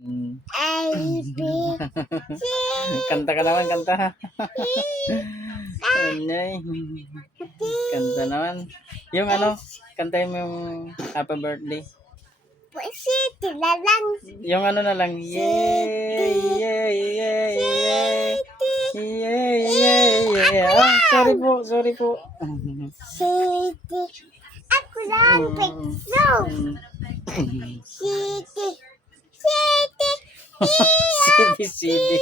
Hmm. A, B, C, Kanta ka naman, kanta. Anay. D, Kanta naman. Yung ano, kantahin mo yung happy birthday. C na lang. Yung ano na lang, yay, yay, yay, yay. Yay, yay, yay. Ah, sorry po, sorry po. C, D. Ako lang, pizzo. C, D. C, D. Sidi, sidi.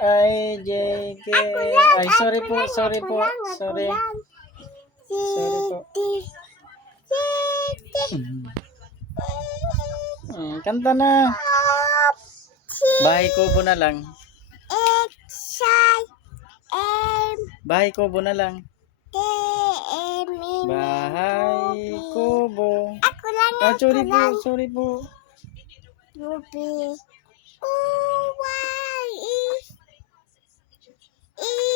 H-I-J-K. Ay, sorry po, sorry po. Sorry. Sorry po. Kanta na. Bahay kubo na lang. Bahay kubo na lang. Bahay kubo. Ako lang, Ah, sorry ako po, lang. sorry po. Ruby.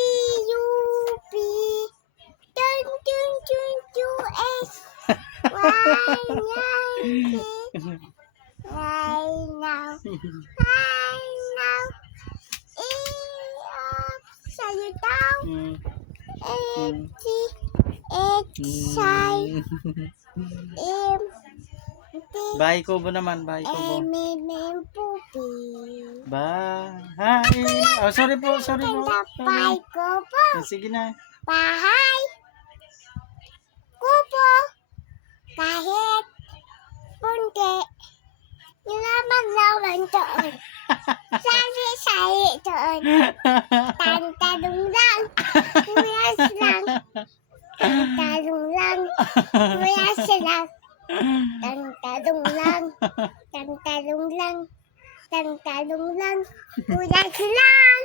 U-Y-E-E-U-B. Dun, dun, dun, U-S. Y-Y-K. Right now. Right now. E-up. Sa'yo daw. H, X-I, M, D, Bahay kubo naman, bahay kubo. M, N, Pupi. Bahay. Oh, sorry po, sorry po. Bahay ko po. Sige na. Bahay ko po. Kahit punti. Nilaman-laman doon. Sari-sari doon. Tantalong lang. Kuyas lang. Tantalong lang. Kuyas lang. Tantalong lang. Tantalong lang. Tantalong lang. Kuyas lang.